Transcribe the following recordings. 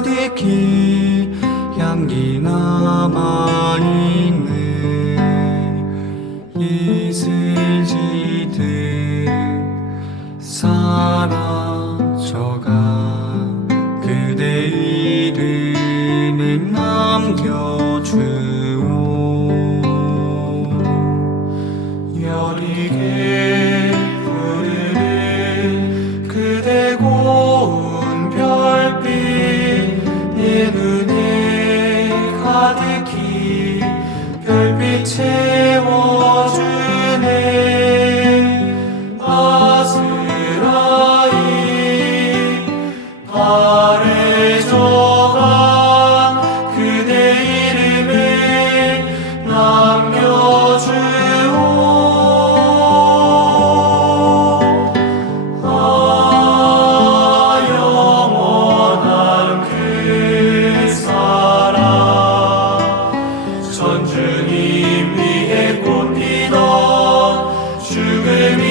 향기 향기 남아있는 이슬 지듯 사라져가 그대 이름을 남겨주 주님 위에 꽃피던 죽음 이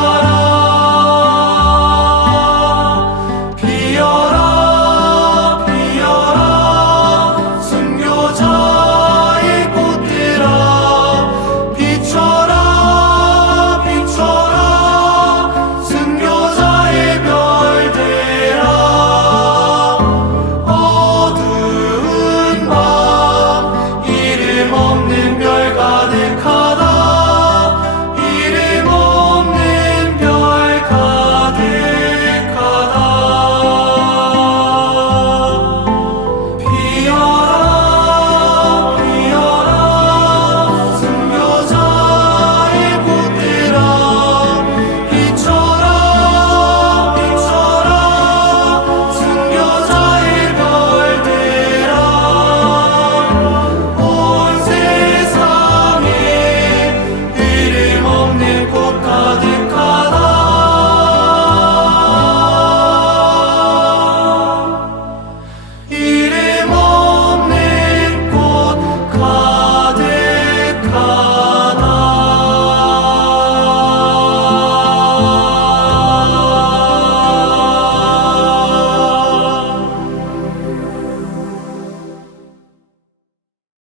heart.